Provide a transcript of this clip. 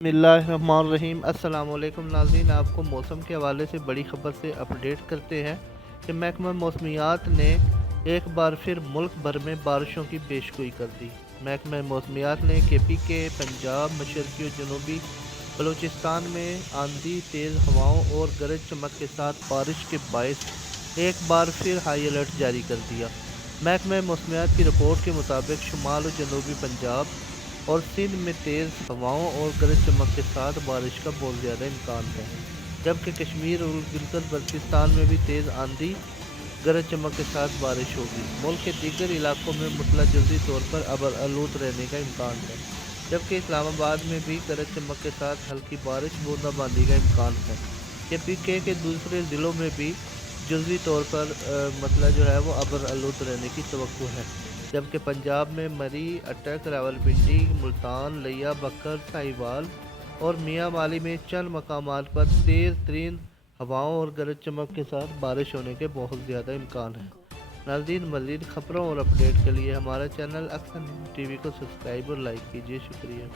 बिस्मिल्लाहिर्रहमानिर्रहीम। अस्सलाम वालेकुम नाज़रीन, आपको मौसम के हवाले से बड़ी खबर से अपडेट करते हैं कि महकमा मौसमियात ने एक बार फिर मुल्क भर में बारिशों की पेशगोई कर दी। महकमा मौसमियात ने KP के पंजाब, मशरक़ी और जनूबी बलूचिस्तान में आंधी, तेज़ हवाओं और गरज चमक के साथ बारिश के बायस एक बार फिर हाई अलर्ट जारी कर दिया। महकमा मौसमियात की रिपोर्ट के मुताबिक शुमाल और जनूबी पंजाब और सिंध में तेज़ हवाओं और गरज चमक के साथ बारिश का बहुत ज़्यादा इम्कान है, जबकि कश्मीर और गिलगित बल्तिस्तान में भी तेज़ आंधी, गरज चमक के साथ बारिश होगी। मुल्क के दीगर इलाकों में मुतलजदी तौर पर अबर आलूद रहने का इम्कान है, जबकि इस्लामाबाद में भी गरज चमक के साथ हल्की बारिश, बूंदाबांदी का इम्कान है। KPK के दूसरे ज़िलों में भी जुज़वी तौर पर मतलब जो है वो अबर आलूद रहने की तवक्को है, जबकि पंजाब में मरी, अटक, रावलपिंडी, मुल्तान, लिया, बकर, साहिवाल और मियाँ वाली में चंद मकामात पर तेज़ तरीन हवाओं और गरज चमक के साथ बारिश होने के बहुत ज़्यादा इम्कान हैं। नाज़रीन, मज़ीद खबरों और अपडेट के लिए हमारा चैनल अक्सर न्यूज़ TV को सब्सक्राइब और लाइक कीजिए। शुक्रिया।